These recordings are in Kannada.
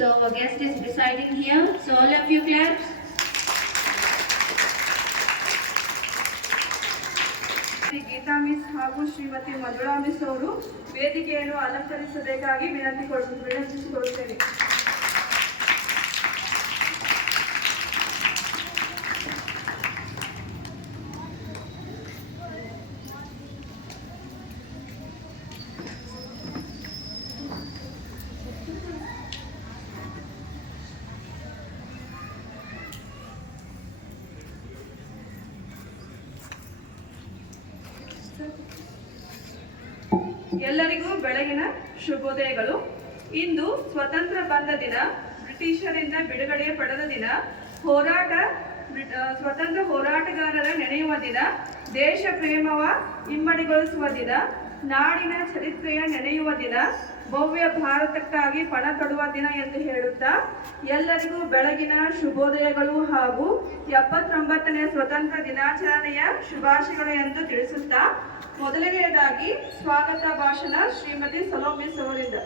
So our guest is presiding here. So all of you claps. Geetha miss ಹಾಗೂ ಶ್ರೀಮತಿ ಮಂಜುಳಾ ಮಿಸ್ ಅವರು ವೇದಿಕೆಯನ್ನು ಅಲಂಕರಿಸಬೇಕಾಗಿ ವಿನಂತಿಸಿಕೊಳ್ಳುತ್ತೇನೆ. ಎಲ್ಲರಿಗೂ ಬೆಳಗಿನ ಶುಭೋದಯಗಳು. ಇಂದು ಸ್ವತಂತ್ರ ಬಂದ ದಿನ, ಬ್ರಿಟಿಷರಿಂದ ಬಿಡುಗಡೆ ಪಡೆದ ದಿನ, ಸ್ವತಂತ್ರ ಹೋರಾಟಗಾರರ ನೆನೆಯುವ ದಿನ, ದೇಶ ಪ್ರೇಮವ ಇಮ್ಮಡಿಗೊಳಿಸುವ ದಿನ, ನಾಡಿನ ಚರಿತ್ರೆಯ ನೆನೆಯುವ ದಿನ, ಭವ್ಯ ಭಾರತಕ್ಕಾಗಿ ಪಣ ತೊಡುವ ದಿನ ಎಂದು ಹೇಳುತ್ತಾ ಎಲ್ಲರಿಗೂ ಬೆಳಗಿನ ಶುಭೋದಯಗಳು ಹಾಗೂ 79ನೇ ಸ್ವತಂತ್ರ ದಿನಾಚರಣೆಯ ಶುಭಾಶಯಗಳು ಎಂದು ತಿಳಿಸುತ್ತಾ ಮೊದಲನೆಯದಾಗಿ ಸ್ವಾಗತ ಭಾಷಣ ಶ್ರೀಮತಿ ಸಲೋಮ್ ಮಿಸ್ ಅವರಿಂದ.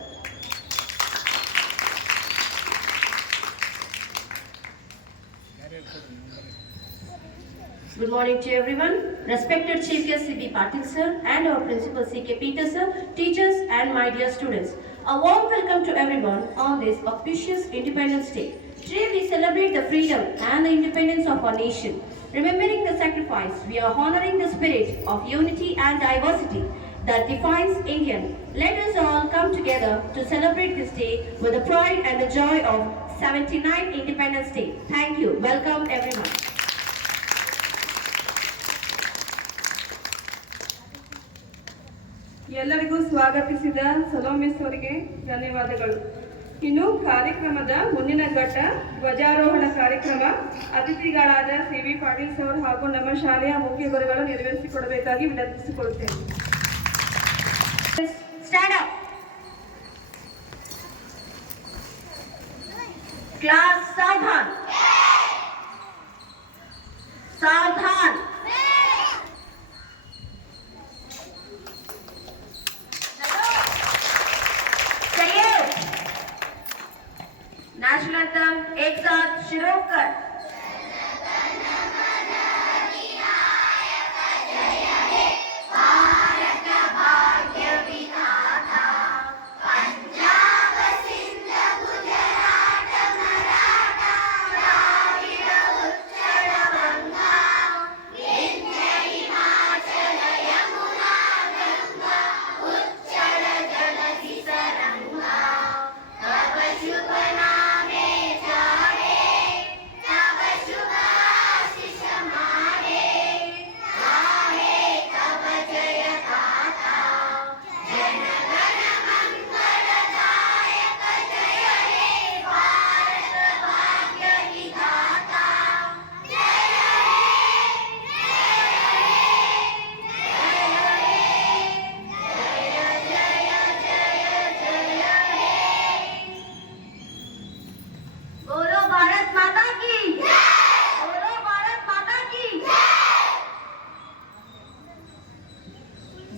Good morning to everyone. Respected Chief Guest C.B. Patil sir and our Principal C.K. Peter sir, teachers and my dear students. A warm welcome to everyone on this auspicious Independence Day. Today we celebrate the freedom and the independence of our nation. Remembering the sacrifice, we are honoring the spirit of unity and diversity that defines Indian. Let us all come together to celebrate this day with the pride and the joy of 79 Independence Day. Thank you. Welcome everyone. ಎಲ್ಲರಿಗೂ ಸ್ವಾಗತಿಸಿದ ಸಲೋಮ್ ಮಿಸ್ ಅವರಿಗೆ ಧನ್ಯವಾದಗಳು. ಇನ್ನು ಕಾರ್ಯಕ್ರಮದ ಮುಂದಿನ ಘಟ್ಟ ಧ್ವಜಾರೋಹಣ ಕಾರ್ಯಕ್ರಮ ಅತಿಥಿಗಳಾದ ಸಿ.ಬಿ. ಪಾಟೀಲ್ ಸರ್ ಹಾಗೂ ನಮ್ಮ ಶಾಲೆಯ ಮುಖ್ಯ ಗುರುಗಳು ನೆರವೇರಿಸಿಕೊಡಬೇಕಾಗಿ ವಿನಂತಿಸಿಕೊಳ್ಳುತ್ತೇನೆ. Stand up. Class Saudhan. Saudhan. National anthem एक साथ शुरू कर.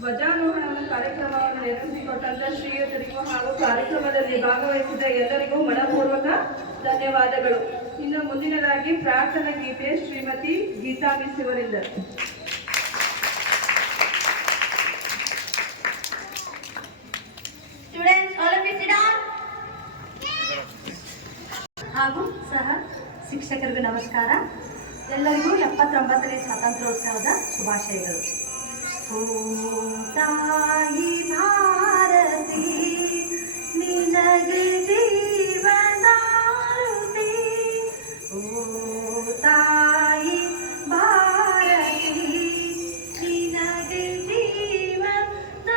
ಧ್ವಜಾರೋಹಣ ಕಾರ್ಯಕ್ರಮವನ್ನು ನೆರವೇರಿಸಿಕೊಟ್ಟಂತ ಶ್ರೀಯುತರಿಗೂ ಹಾಗೂ ಕಾರ್ಯಕ್ರಮದಲ್ಲಿ ಭಾಗವಹಿಸಿದ ಎಲ್ಲರಿಗೂ ಮನಪೂರ್ವಕ ಧನ್ಯವಾದಗಳು. ಇನ್ನು ಮುಂದಿನದಾಗಿ ಪ್ರಾರ್ಥನಾ ಗೀತೆ ಶ್ರೀಮತಿ ಗೀತಾ ಮಿಸ್ ಅವರಿಂದ. ಹಾಗೂ ಸಹ ಶಿಕ್ಷಕರಿಗೂ ನಮಸ್ಕಾರ. ಎಲ್ಲರಿಗೂ 79ನೇ ಸ್ವಾತಂತ್ರ್ಯೋತ್ಸವದ ಶುಭಾಶಯಗಳು. ಓ ತಾಯಿ ಭಾರತಿ ನಿನಗೆ ಜೀವದಾರುತಿ, ಓ ತಾಯಿ ಭಾರತಿ ನಿನಗೆ ಜೀವದಾರುತಿ,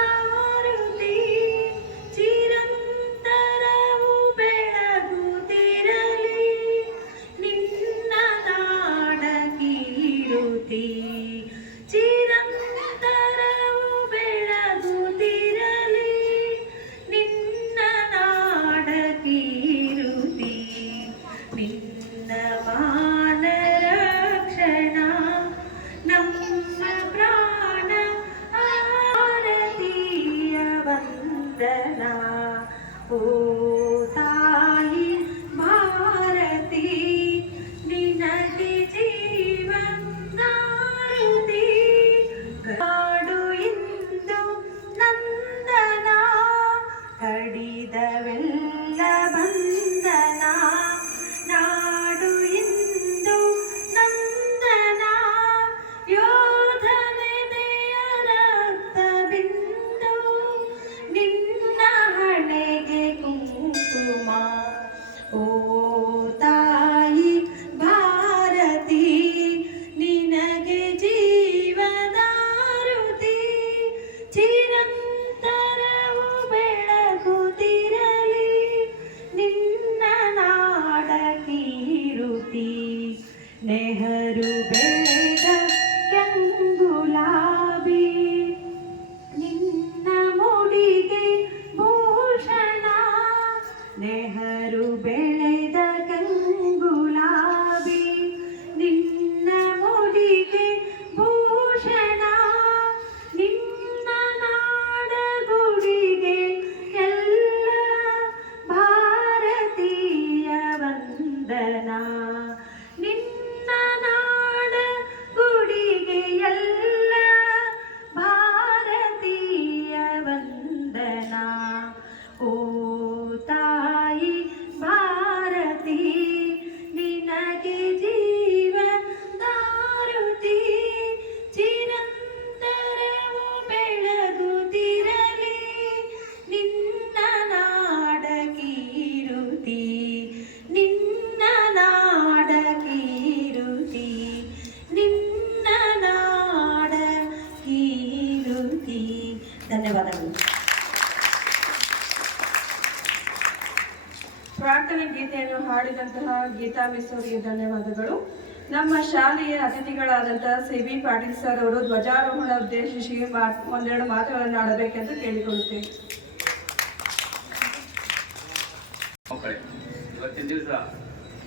ಚಿರಂತರವು ಬೆಳಗುತ್ತಿರಲಿ ನಿನ್ನ ನಾಡ ಕೀರುತಿ, ಚಿರಂತರವು ಬೆಳಗುತ್ತಿರಲಿ ನಿನ್ನ ನಾಡ ಕೀರುತಿ, ನಿನ್ನ ಮಾನ ರಕ್ಷಣ ನಮ್ಮ ಪ್ರಾಣ ಆರತಿಯ ವಂದನ. ಓ ತಾಯಿ ದಿನಾಚರಣೆಯನ್ನು ಹಾಡಿದಂತಹ ಗೀತಾ ಮಿಸ್ ಅವರಿಗೆ ಧನ್ಯವಾದಗಳು. ನಮ್ಮ ಶಾಲೆಯ ಅತಿಥಿಗಳಾದಂತಹ ಸಿ.ಬಿ. ಪಾಟೀಲ್ ಸರ್ ಅವರು ಧ್ವಜಾರೋಹಣ ಉದ್ದೇಶಿಸಿ ಒಂದೆರಡು ಮಾತುಗಳನ್ನು ಆಡಬೇಕೆಂದು ಕೇಳಿಕೊಳ್ಳುತ್ತೇನೆ. ಇವತ್ತಿನ ದಿವಸ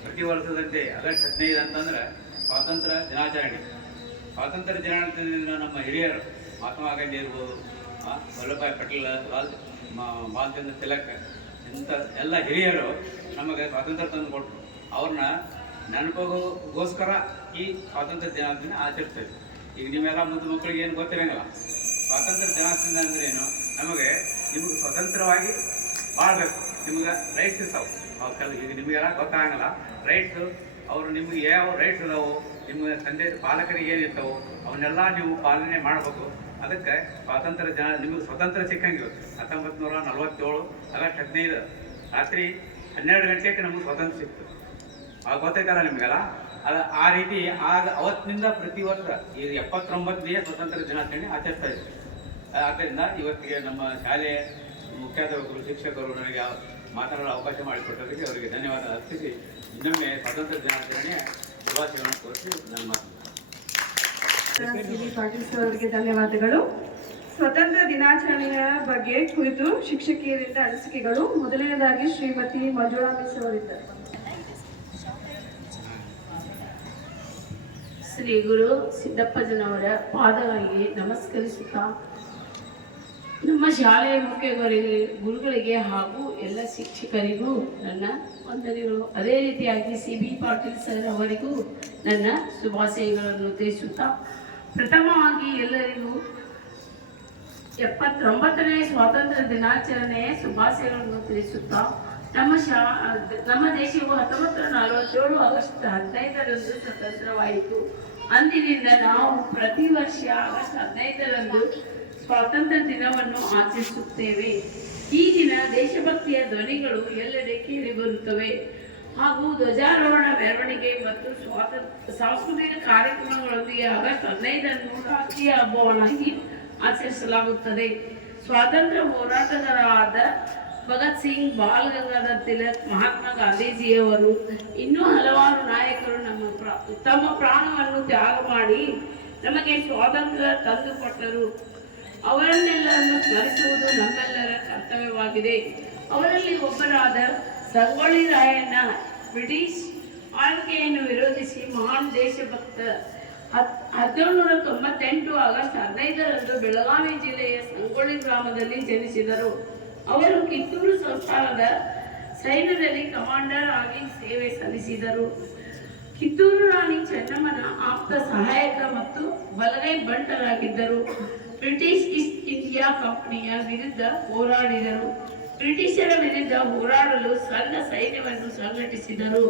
ಪ್ರತಿ ವರ್ಷದಂತೆ ಆಗಸ್ಟ್ 15 ಅಂತಂದ್ರೆ ಸ್ವಾತಂತ್ರ್ಯ ದಿನಾಚರಣೆ. ಸ್ವಾತಂತ್ರ್ಯ ದಿನಾಚರಣೆಯಿಂದ ನಮ್ಮ ಹಿರಿಯರು ಮಹಾತ್ಮ ಗಾಂಧಿ ಇರ್ಬೋದು, ವಲ್ಲಭಭಾಯಿ ಪಟೇಲ್, ಬಾಲಚಂದ್ರ ತಿಲಕ್, ಇಂಥ ಎಲ್ಲ ಹಿರಿಯರು ನಮಗೆ ಸ್ವಾತಂತ್ರ್ಯ ತಂದು ಕೊಟ್ಟರು. ಅವ್ರನ್ನ ನೆನಪಿಗೋಸ್ಕರ ಈ ಸ್ವಾತಂತ್ರ್ಯ ದಿನಾಚರಣೆ ಆಚರಿಸ್ತೇವೆ. ಈಗ ನೀವೆಲ್ಲ ಮುದ್ದು ಮಕ್ಕಳಿಗೆ ಏನು ಗೊತ್ತಿರಂಗಿಲ್ಲ ಸ್ವಾತಂತ್ರ್ಯ ದಿನಾಚರಣೆ ಅಂದ್ರೆ ಏನು. ನಿಮಗೆ ಸ್ವತಂತ್ರವಾಗಿ ಬಾಳ್ಬೇಕು, ನಿಮ್ಗೆ ರೈಟ್ಸ್ ಇರ್ತಾವೆ. ಈಗ ನಿಮಗೆಲ್ಲ ಗೊತ್ತಾಗಲ್ಲ ರೈಟ್ಸು. ಅವರು ನಿಮ್ಗೆ ಯಾವ ರೈಟ್ಸ್ ಇದಾವೆ, ನಿಮ್ಗೆ ತಂದೆ ಪಾಲಕರಿಗೆ ಏನಿರ್ತಾವೆ ಅವನ್ನೆಲ್ಲ ನೀವು ಪಾಲನೆ ಮಾಡಬೇಕು. ಅದಕ್ಕೆ ಸ್ವಾತಂತ್ರ್ಯ ದಿನ ನಿಮಗೆ ಸ್ವತಂತ್ರ ಸಿಕ್ಕಂಗಿಲ್ಲ. 1947 ಆಗಸ್ಟ್ 15 ರಾತ್ರಿ 12 ಗಂಟೆಗೆ ನಮಗೆ ಸ್ವತಂತ್ರ ಸಿಕ್ತು. ಗೊತ್ತೈತಲ್ಲ ನಿಮಗೆಲ್ಲ. ಆ ರೀತಿ ಅವತ್ತಿನಿಂದ ಪ್ರತಿ ವರ್ಷ ಈ 79ನೇ ಸ್ವತಂತ್ರ ದಿನಾಚರಣೆ ಆಚರಿಸ್ತಾ ಇದ್ದೀವಿ. ಆದ್ದರಿಂದ ಇವತ್ತಿಗೆ ನಮ್ಮ ಶಾಲೆಯ ಮುಖ್ಯಾಧ್ಯಾಪಕರು, ಶಿಕ್ಷಕರು ನನಗೆ ಮಾತನಾಡಲು ಅವಕಾಶ ಮಾಡಿಕೊಟ್ಟವರಿಗೆ ಅವರಿಗೆ ಧನ್ಯವಾದ ಅರ್ಪಿಸಿ ಇನ್ನೊಮ್ಮೆ ಸ್ವಾತಂತ್ರ್ಯ ದಿನಾಚರಣೆಯ ಶುಭಾಶಯಗಳನ್ನು ತೋರಿಸಿ ನನ್ನ ಮಾತು. ಸಿ.ಬಿ. ಪಾಟೀಲ್ ಸರ್ ಅವರಿಗೆ ಧನ್ಯವಾದಗಳು. ಸ್ವತಂತ್ರ ದಿನಾಚರಣೆಯ ಬಗ್ಗೆ ಕುರಿತು ಶಿಕ್ಷಕಿಯರಿಂದ ಅನಿಸಿಕೆಗಳು. ಮೊದಲನೇದಾಗಿ ಶ್ರೀಮತಿ ಮಂಜುಳಾ ಮಿಸ್ ಅವರಿದ್ದಾರೆ. ಶ್ರೀ ಗುರು ಸಿದ್ದಪ್ಪಜ್ಜನವರ ಪಾದಗಳಿಗೆ ನಮಸ್ಕರಿಸುತ್ತಾ ನಮ್ಮ ಶಾಲೆಯ ಮುಖ್ಯ ಗುರುಗಳಿಗೆ ಹಾಗೂ ಎಲ್ಲ ಶಿಕ್ಷಕರಿಗೂ ನನ್ನ ವಂದನೆಗಳು. ಅದೇ ರೀತಿಯಾಗಿ ಸಿ.ಬಿ. ಪಾಟೀಲ್ ಸರ್ ಅವರಿಗೂ ನನ್ನ ಶುಭಾಶಯಗಳನ್ನು ತಿಳಿಸುತ್ತಾ ಪ್ರಥಮವಾಗಿ ಎಲ್ಲರಿಗೂ 79ನೇ ಸ್ವಾತಂತ್ರ್ಯ ದಿನಾಚರಣೆಯ ಶುಭಾಶಯಗಳನ್ನು ತಿಳಿಸುತ್ತಾ ನಮ್ಮ ದೇಶವು 1947 ಆಗಸ್ಟ್ 15ರಂದು ಸ್ವತಂತ್ರವಾಯಿತು. ಅಂದಿನಿಂದ ನಾವು ಪ್ರತಿ ವರ್ಷ ಆಗಸ್ಟ್ 15ರಂದು ಸ್ವಾತಂತ್ರ್ಯ ದಿನವನ್ನು ಆಚರಿಸುತ್ತೇವೆ. ಈ ದಿನ ದೇಶಭಕ್ತಿಯ ಧ್ವನಿಗಳು ಎಲ್ಲೆಡೆ ಕೇಳಿಬರುತ್ತವೆ ಹಾಗೂ ಧ್ವಜಾರೋಹಣ, ಮೆರವಣಿಗೆ ಮತ್ತು ಸಾಂಸ್ಕೃತಿಕ ಕಾರ್ಯಕ್ರಮಗಳೊಂದಿಗೆ ಆಗಸ್ಟ್ 15ನ್ನು ರಾಷ್ಟ್ರೀಯ ಹಬ್ಬವನ್ನಾಗಿ ಆಚರಿಸಲಾಗುತ್ತದೆ. ಸ್ವಾತಂತ್ರ್ಯ ಹೋರಾಟಗಾರರಾದ ಭಗತ್ ಸಿಂಗ್, ಬಾಲ್ ಗಂಗಾಧರ್ ತಿಲಕ್, ಮಹಾತ್ಮ ಗಾಂಧೀಜಿಯವರು ಇನ್ನೂ ಹಲವಾರು ನಾಯಕರು ತಮ್ಮ ಪ್ರಾಣವನ್ನು ತ್ಯಾಗ ಮಾಡಿ ನಮಗೆ ಸ್ವಾತಂತ್ರ್ಯ ತಂದುಕೊಟ್ಟರು. ಅವರನ್ನೆಲ್ಲರನ್ನು ಸ್ಮರಿಸುವುದು ನಮ್ಮೆಲ್ಲರ ಕರ್ತವ್ಯವಾಗಿದೆ. ಅವರಲ್ಲಿ ಒಬ್ಬರಾದ ಸಂಗೊಳ್ಳಿ ರಾಯಣ್ಣ ಬ್ರಿಟಿಷ್ ಆಳ್ವಿಕೆಯನ್ನು ವಿರೋಧಿಸಿ ಮಹಾನ್ ದೇಶಭಕ್ತ. 1798 ಆಗಸ್ಟ್ 15ರಂದು ಬೆಳಗಾವಿ ಜಿಲ್ಲೆಯ ಸಂಗೊಳ್ಳಿ ಗ್ರಾಮದಲ್ಲಿ ಜನಿಸಿದರು. ಅವರು ಕಿತ್ತೂರು ಸಂಸ್ಥಾನದ ಸೈನ್ಯದಲ್ಲಿ ಕಮಾಂಡರ್ ಆಗಿ ಸೇವೆ ಸಲ್ಲಿಸಿದರು. ಕಿತ್ತೂರು ರಾಣಿ ಚೆನ್ನಮ್ಮನ ಆಪ್ತ ಸಹಾಯಕ ಮತ್ತು ಬಲಗೈ ಬಂಟರಾಗಿದ್ದರು. ಬ್ರಿಟಿಷ್ ಈಸ್ಟ್ ಇಂಡಿಯಾ ಕಂಪನಿಯ ವಿರುದ್ಧ ಹೋರಾಡಿದರು. ಬ್ರಿಟಿಷರ ವಿರುದ್ಧ ಹೋರಾಡಲು ಸಣ್ಣ ಸೈನ್ಯವನ್ನು ಸಂಘಟಿಸಿದರು.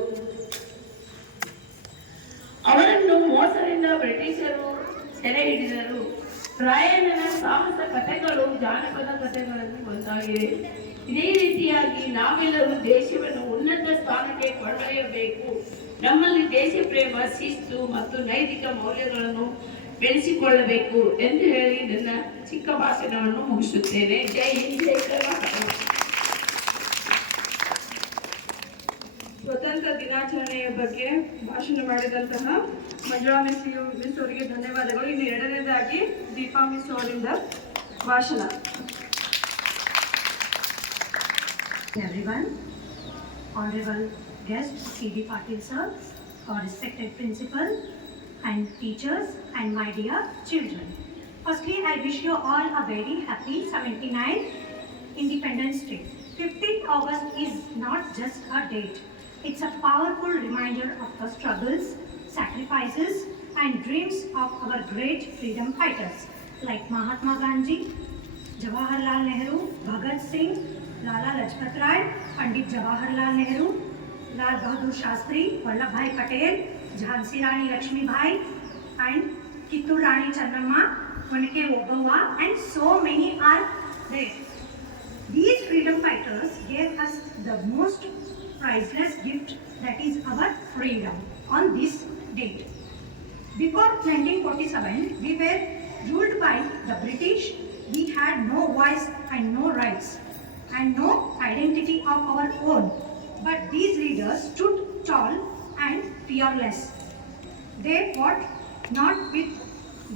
ಅವರನ್ನು ಮೋಸದಿಂದ ಬ್ರಿಟಿಷರು ಸೆರೆ ಹಿಡಿದರು. ರಾಯಣ್ಣನ ಸಾಹಸ ಕಥೆಗಳು ಜಾನಪದ ಕಥೆಗಳಲ್ಲಿ ಒಂದಾಗಿದೆ. ಇದೇ ರೀತಿಯಾಗಿ ನಾವೆಲ್ಲರೂ ದೇಶವನ್ನು ಉನ್ನತ ಸ್ಥಾನಕ್ಕೆ ಕೊಂಡೊಯ್ಯಬೇಕು. ನಮ್ಮಲ್ಲಿ ದೇಶ ಪ್ರೇಮ, ಶಿಸ್ತು ಮತ್ತು ನೈತಿಕ ಮೌಲ್ಯಗಳನ್ನು ಬೆಳೆಸಿಕೊಳ್ಳಬೇಕು ಎಂದು ಹೇಳಿ ನನ್ನ ಚಿಕ್ಕ ಭಾಷಣವನ್ನು ಮುಗಿಸುತ್ತೇನೆ. ಜೈ ಹಿಂದ್, ಜೈ ಕರ್ನಾಟಕ. ಸ್ವತಂತ್ರ ದಿನಾಚರಣೆಯ ಬಗ್ಗೆ ಭಾಷಣ ಮಾಡಿದಂತಹ ಮಂಜುಳಾ ಮಿಸ್ ಅವರಿಗೆ ಧನ್ಯವಾದಗಳು. ಇನ್ನು ಎರಡನೇದಾಗಿ ದೀಪಾ ಮಿಸ್ ಅವರಿಂದ ಭಾಷಣ. Everyone, honorable guest C.B. Patil sir, our respected principal and teachers and my dear children. Firstly, I wish you all a very happy 79th Independence Day. 15th August is not just a date. It's a powerful reminder of the struggles, sacrifices and dreams of our great freedom fighters like Mahatma Gandhi, Jawaharlal Nehru, Bhagat Singh, Lala Lajpat Rai, Pandit Jawaharlal Nehru, Lal Bahadur Shastri, Vallabhbhai Patel, Jhansi Rani Lakshmi Bai and Kittur Rani Channamma, Manike Ogawa and so many are there. These freedom fighters gave us the most priceless gift, that is our freedom, on this date. Before 1947, we were ruled by the British. We had no voice and no rights and no identity of our own. but these leaders stood tall and fearless. They fought not with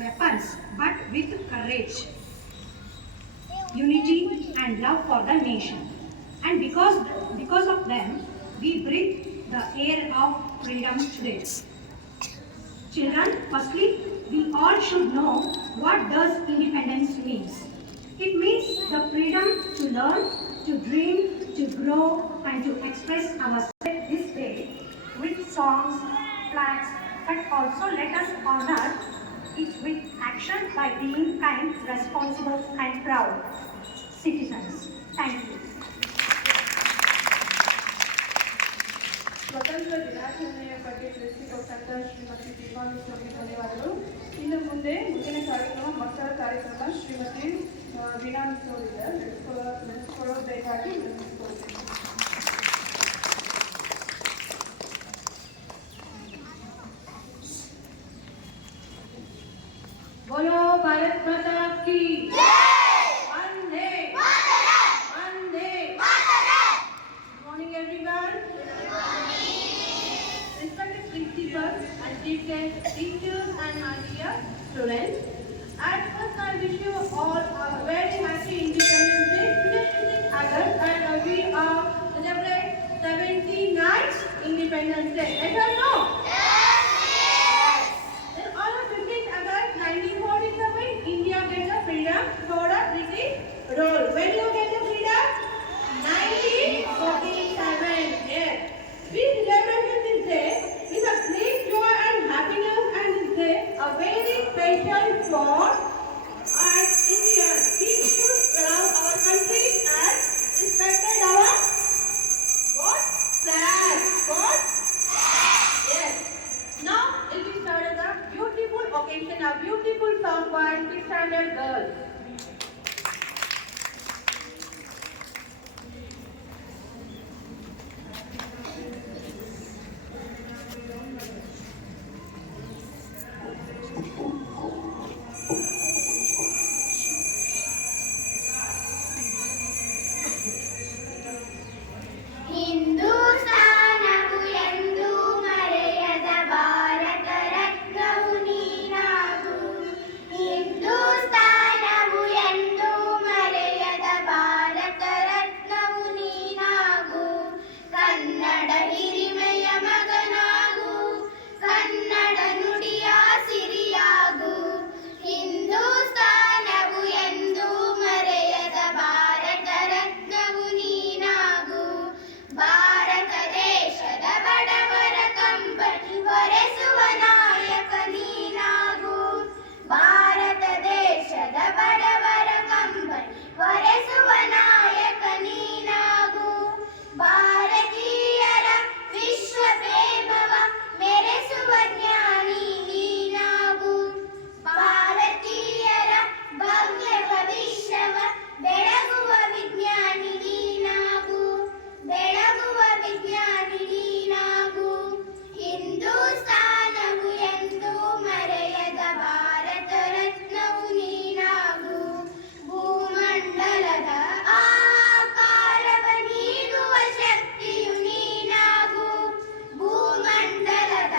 weapons, but with courage, unity, and love for the nation. And because of them, we breathe the air of freedom today. Children, firstly, we all should know what does independence means. It means the freedom to learn, to dream, to grow, and to express ourselves this day with songs, flags, but also let us honor it with action by being kind, responsible, and proud citizens. Thank you. ಸ್ವತಂತ್ರ ದಿನಾಚರಣೆಯ ಬಗ್ಗೆ ತಿಳಿಸಿಕೊಟ್ಟಂತ ಶ್ರೀಮತಿ ದೀಪಾವಳಿ ಸ್ವಾಮಿ ಧನ್ಯವಾದಗಳು. ಇನ್ನು ಮುಂದಿನ ಕಾರ್ಯಕ್ರಮ ಮಕ್ಕಳ ಕಾರ್ಯಕ್ರಮ ಶ್ರೀಮತಿ ವೀಣಾ ಮಿಸ್ ಅವರಿದ್ದಾರೆ. ನಡೆಸಿಕೊಳ್ಳಬೇಕಾಗಿ ವಿನಂತಿಸಿಕೊಳ್ಳುತ್ತೇನೆ. बोलो भारत माता की वंदे वंदे। Good morning everyone. Respected principals and teachers and my dear students, at first I wish you all a very happy Independence Day. Today is August and we are celebrate 79th Independence Day. Let us know. Then on the 15th August 1947, India get the freedom for the British rule. When you get the freedom? 1947. Yes. We celebrate this day with a great joy and happiness, and this day a very special for as Indians. We should love our country and respect our what? Flag. What? Yes. Now it is started a beautiful occasion, a beautiful song by 600 girls. ಹಿಂದೂಸ್ತಾನವು ಎಂದೂ ಮರೆಯದ ಭಾರತ ರತ್ನವು ನೀನಾಗು. ಹಿಂದೂಸ್ತಾನವು ಎಂದೂ ಮರೆಯದ ಭಾರತ ರತ್ನವು ನೀನಾಗು. ಕನ್ನಡ ಹಿರಿಮೆಯ ಮಗನಾಗು, ಕನ್ನಡ ನುಡಿಯ ಸಿರಿಯಾಗು. ಹಿಂದೂಸ್ತಾನವು ಎಂದೂ ಮರೆಯದ ಭಾರತ ರತ್ನವು ನೀನಾಗು. ಭಾರತ ದೇಶದ ಬಡವರ ಕಂಬನಿ ಹೊರೆಸುವ ನಾಯಕ ನೀನಾಗು. ಭಾರತ ದೇಶದ ಬಡವರ ಕಂಬನಿ ಹೊರೆಸುವ ನಾಯಕ ನೀನಾಗು. ಭಾರತೀಯರ ವಿಶ್ವ ಪ್ರೇಮವ ಮೆರೆಸುವ ಜ್ಞಾನಿ ನೀನಾಗು. ಭಾರತೀಯರ ಭವ್ಯ ಭವಿಷ್ಯವ ಬೆಳಗುವ ವಿಜ್ಞಾನಿ ನೀನಾಗು. ಬೆಳಗುವ ವಿಜ್ಞಾನಿ ನೀನಾಗು. ಹಿಂದೂಸ್ತಾನವು ಎಂದೂ ಮರೆಯದ ಭಾರತ ರತ್ನವು ನೀನಾಗು. ಭೂಮಂಡಲದ ಆಕಾರವ ನೀಡುವ ಶಕ್ತಿಯು ನೀನಾಗು. ಭೂಮಂಡಲದ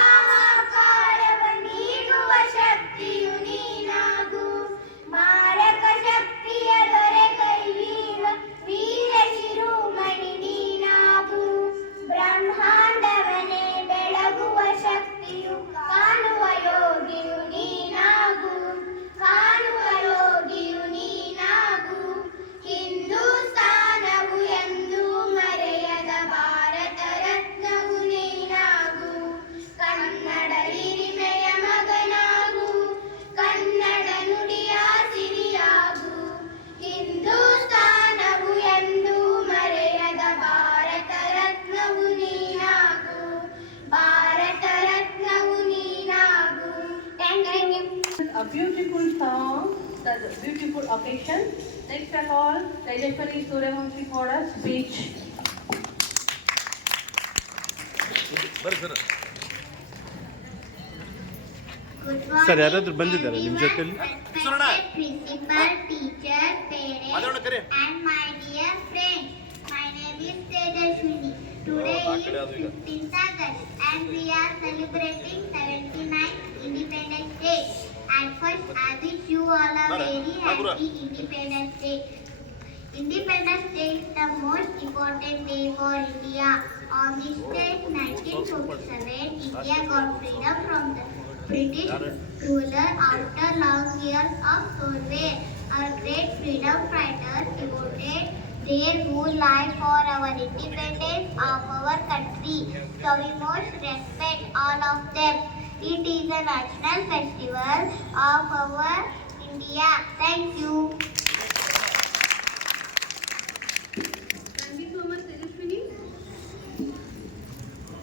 ಆಕಾರವ ನೀಡುವ ಶಕ್ತಿಯು ನೀನಾಗು. ಮಾರಕ ಶಕ್ತಿಯ ದೊರೆ ಕೈವೀರ ವೀರ ಶಿರೋಮಣಿ ನೀನಾಗು. ಬ್ರಹ್ಮಾಂಡವನೇ ಬೆಳಗುವ ಶಕ್ತಿಯು ಕಾಣುವ ಯೋಗಿಯು ನೀನಾಗು. ಕಾಣುವ ಯೋಗಿಯು ನೀನಾಗು. ಹಿಂದೂಸ್ತಾನವು ಎಂದೂ ಮರೆಯದ ಭಾರತ ರತ್ನವು ನೀನಾಗು. ಕನ್ನಡ ಹಿರಿಮೆಯ ಮಗನಾಗು, ಕನ್ನಡ ನುಡಿಯ ಸಿರಿಯಾಗು. ಹಿಂದೂಸ್ತಾನವು ಎಂದೂ ಮರೆಯದ ಭಾರತ ರತ್ನವು ನೀನಾಗು. ಭಾರತ ರತ್ನವು ನೀನಾಗು. Thank you. A beautiful song, the beautiful occasion. Next of all, Rajeshwari Suryavanshi for a speech. Sir ಯಾರಾದ್ರೂ ಬಂದಿದ್ದಾರೆ ನಿಮ್ಮ ಜೊತೆಲಿ? Principal, teacher, parents, and my dear friends. My name is Tejaswini. Today is 15th August and we are celebrating 79th Independence Day. And first, I wish you all a very happy Independence Day. Independence Day is the most important day for India. On this day, 1947, India got freedom from the British ruler after long years of survey. Our great freedom fighters devoted their whole life for our independence of our country. So we must respect all of them. It is a national festival of our India. Thank you. Thank you so much, Tejaswini.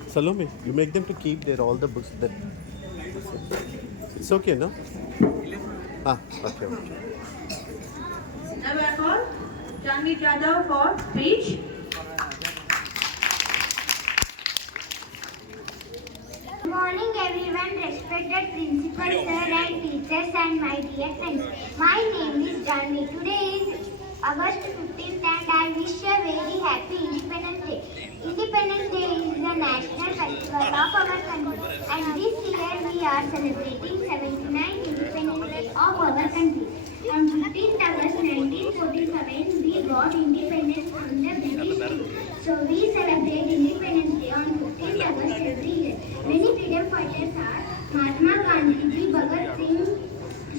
Salome, you make them to keep there all the books that. It's okay, no? Okay. Now I call Janvi Jadhav for speech. Good morning everyone, respected principal sir and teachers and my dear friends. My name is Janvi. Today is August 15th and I wish a very happy Independence Day. Independence Day is the national festival of our country and this year we are celebrating 79th Independence Day of our country. On 15th August 1947 we got independence from the British rule. So we celebrate Independence Day on 15th August every year. Many freedom fighters are Mahatma Gandhi, Bhagat Singh,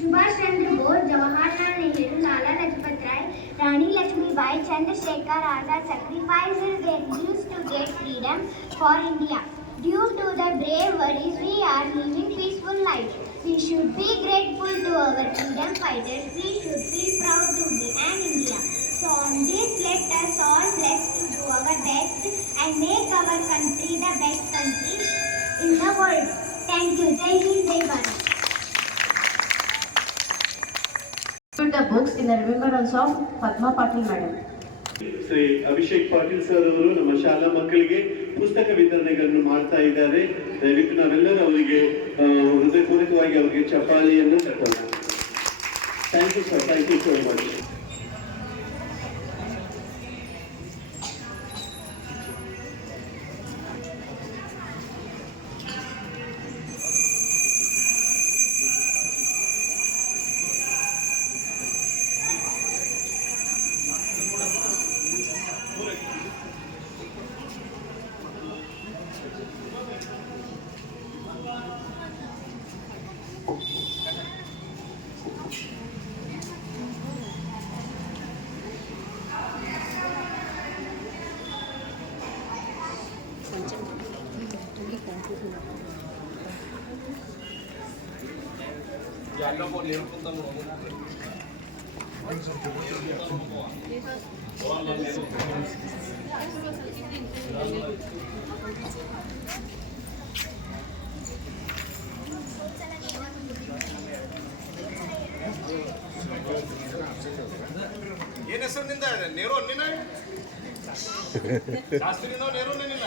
Subhash Chandra Bose, Jawaharlal Nehru, Lala Lajpat Rai, Rani Lakshmibai, Chandrasekhar Azad sacrificed their lives to get freedom for India. Due to the brave worries, we are living peaceful lives. We should be grateful to our freedom fighters. We should feel proud to be an India. So on this, let us all pledge to do our best and make our country the best country in the world. Thank you. Jai Hind, Jai Bharat. Put the books in the remembrance of Padma Patil madam. Shri Abhishek Patil sir ಅವರು ನಮ್ಮ ಶಾಲಾ ಮಕ್ಕಳಿಗೆ ಪುಸ್ತಕ ವಿತರಣೆಗಳನ್ನು ಮಾಡ್ತಾ ಇದ್ದಾರೆ. ದಯವಿಟ್ಟು ನಾವೆಲ್ಲರೂ ಅವರಿಗೆ ಹೃದಯಪೂರ್ವಕವಾಗಿ ಅವರಿಗೆ ಚಪ್ಪಾಳಿಯನ್ನು ತಟ್ಟೋಣ. Thank you sir, thank you so much. ಏನ್ ಹೆಸರು ನಿಂದ ನೇರು ನಿನ್ನ ಶಾಸ್ತ್ರಿನೋ ನೇರು ನಿನ್ನ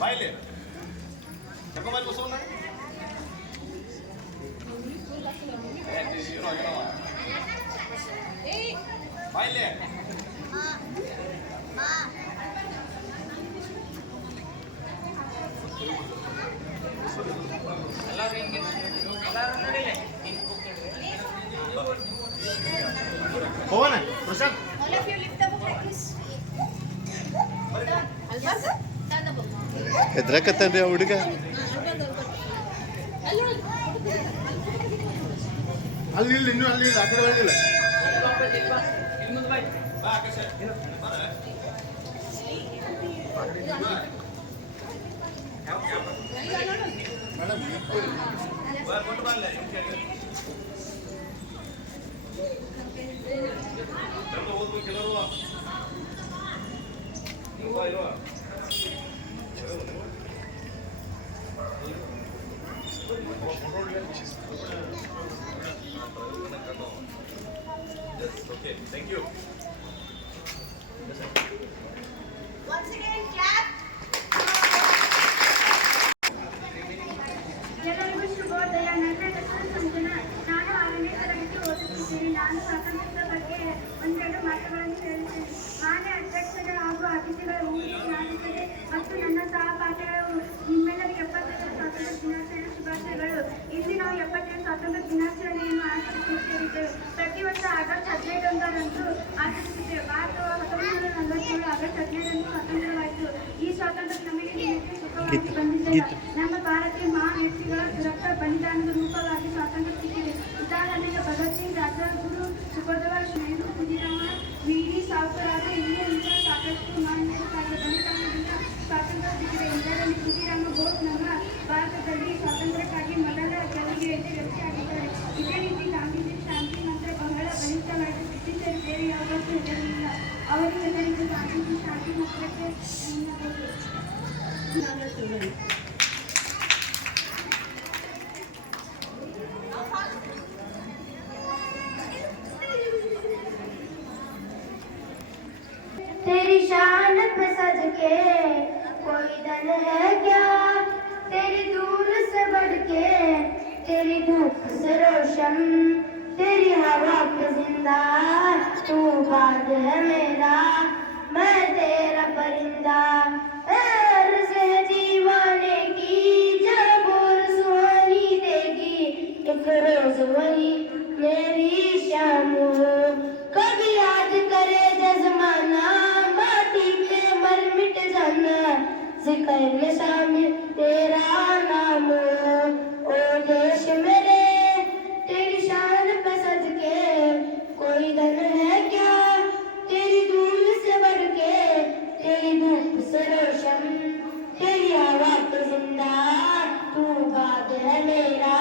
ಬಾಯ್ಲೆ ಯಾಕೋ ಬಾಯ್ಲೆ ಬಸವಣ್ಣ ಬಾಯ್ಲೆ ಹೋಗೋಣ ಪ್ರಶಾಂತ್. ಹೆದ್ರಕತ್ತನ್ರಿ ಆ ಹುಡುಗ. ಅಲ್ಲಿ ಇನ್ನೂ ಅಲ್ಲಿ ಆ ಕಡೆ ಬಂದಿಲ್ಲ. Okay, thank you. Once again, clap. ಎಲ್ಲರಿಗೂ ಶುಭೋದಯ. ನನ್ನ ಹೆಸರು ಸಂಜನಾ. ನಾನು 6ನೇ ತರಗತಿ ಓದುತ್ತಿದ್ದೇನೆ. ನಾನು ಸ್ವಾತಂತ್ರ್ಯದ ಬಗ್ಗೆ ಒಂದೆರಡು ಮಾತುಗಳನ್ನು ಹೇಳುತ್ತೇನೆ. ಮಾನ್ಯ ಅಧ್ಯಕ್ಷರೇ ಹಾಗೂ ಅತಿಥಿಗಳು ಹೆದರಿಲ್ಲ. ಅವರಿಗೆ ಹೆದರಿಕೆ ಗಾಂಧೀಜಿ ಶಾಂತಿ ಮಾತ್ರಕ್ಕೆ तेरी शान पे सज के कोई दन है क्या, तेरी दूर से बढ़ के, तेरी धूप से रोशन, तेरी हवा पे जिंदा, तू बाग है मेरा, मैं तेरा परिंदा। अर्ज़ है दीवाने की जब और सुहानी देगी, एक रोज वही मेरी शाम हो। कभी याद करे जज़माना, माटी में मर मिट जाना, जिक्र में शामिल तेरा नाम हो। ओ देश मेरे तेरी शान पे सज के कोई धन है क्या, तेरी दूर से बढ़ के, तेरी धूप से रोशन, तेरी हवा पे जिंदा, तू बाग है मेरा,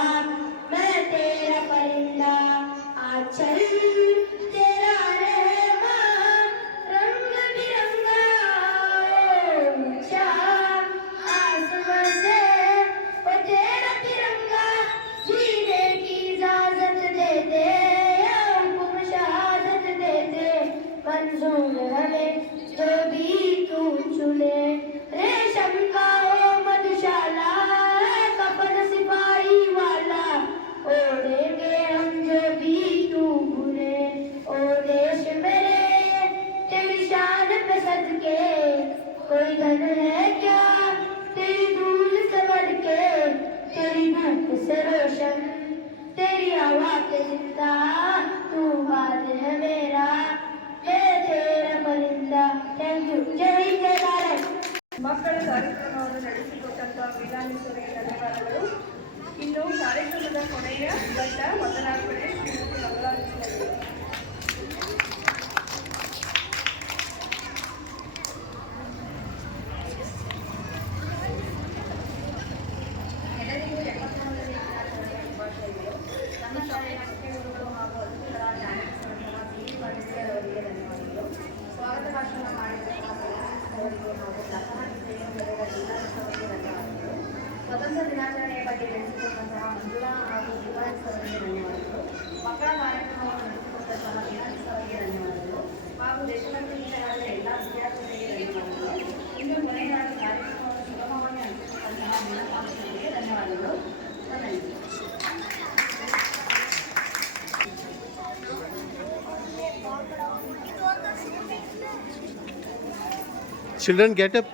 मैं तेरा परिंदा। आज चल तेरा रहमान रंग बिरंगा ऊंचा आसमां से, ओ तेरा तिरंगा जीने की इजाजत दे दे, या हुक्म शहादत दे दे, मंजूर हमें जो भी तू चुने। रेशम का ओ मधुशाला, कफन सिपाही वाला, ओढ़ेंगे हम जो भी तू बुने। ओ देश मेरे तेरी शान पे सज के कोई धन है क्या, तेरी दूर से बढ़ के, तेरी धूप से रोशन, तेरी हवा पे जिंदा, तू बाग है मेरा, मैं तेरा परिंदा। Thank you. जय हिंद जय भारत। ಮಕ್ಕಳ ಕಾರ್ಯಕ್ರಮವನ್ನು ನಡೆಸಿಕೊಟ್ಟಂತಹ ವಿಧಾನಿಸರಿಗೆ ಧನ್ಯವಾದಗಳು. ಇನ್ನು ಕಾರ್ಯಕ್ರಮದ ಕೊನೆಯ ಘಟ್ಟ ಮೊದಲಾರ್ಪಣೆ ಶ್ರೀಮತಿ ಮಂಗಳಾರತಿ. ಎಲ್ಲರಿಗೂ 73ನೇ ದಿನಾಚರಣೆಯ ಶುಭಾಶಯಗಳು. ನಮ್ಮ ಶಾಲೆಯ ಮುಖ್ಯ ಗುರುಗಳು ಹಾಗೂ ಅತಿಥಿಗಳ ಜ್ಞಾನಸಂಪನ್ನ ಸಿ ಪಂಡಿತರವರಿಗೆ ಧನ್ಯವಾದಗಳು. ಸ್ವಾಗತ ಭಾಷಣ ಮಾಡಿದಂತಹ ಅವರಿಗೆ ಹಾಗೂ ದಸರಾ ಜಿಲ್ಲಾಧಿಕಾರಿಗೆ ಧನ್ಯವಾದಗಳು. ಸ್ವತಂತ್ರ ದಿನಾಚರಣೆಯ ಬಗ್ಗೆ ತಿಳಿಸಿಕೊಟ್ಟಂತಹ ಮಂಜುಳಾ ಹಾಗೂ ಯುವರಾಜ್ ಅವರಿಗೆ ಧನ್ಯವಾದಗಳು. ಮಕ್ಕಳ ಕಾರ್ಯಕ್ರಮವನ್ನು ನಡೆಸಿಕೊಟ್ಟಂತಹ ಯುವರಾಜ್ ಅವರಿಗೆ ಧನ್ಯವಾದಗಳು ಹಾಗೂ ದೇಶಭಕ್ತಿ ಗೀತೆಗಳಾದ ಎಲ್ಲ ವಿದ್ಯಾರ್ಥಿಗಳಿಗೆ ಧನ್ಯವಾದಗಳು. ಇನ್ನು ಕೊನೆಯದಾಗಿ ಕಾರ್ಯಕ್ರಮವನ್ನು ಸುಗಮವಾಗಿ ನಡೆಸಿಕೊಟ್ಟಂತಹ ಜಿಲ್ಲಾಧಿಕಾರಿಗೆ ಧನ್ಯವಾದಗಳು. ಧನ್ಯವಾದಗಳು. Children, get up.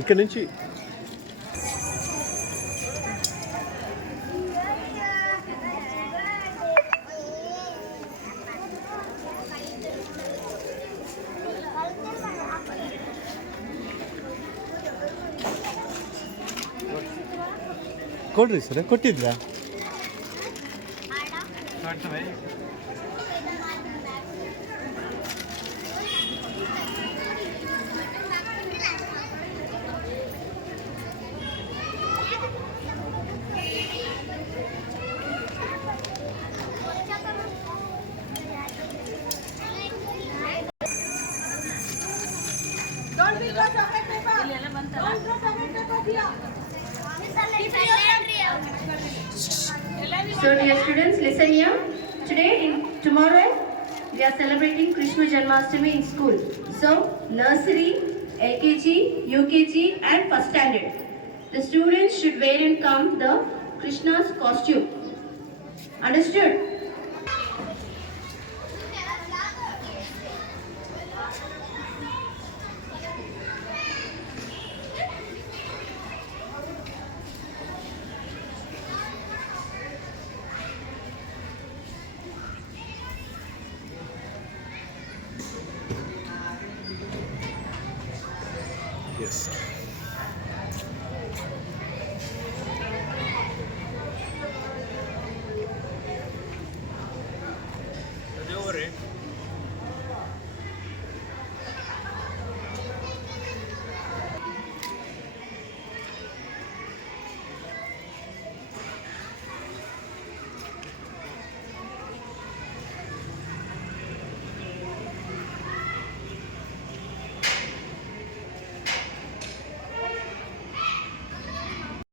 ఇక్కడ నుంచి ಕೊಡ್ರಿ sir, ಕೊಟ್ಟಿದ್ರಾ? So dear students, listen here. Tomorrow, we are celebrating Krishna Janmashtami in school. So, nursery, LKG, UKG and first standard. The students should wear and come the Krishna's costume. Understood?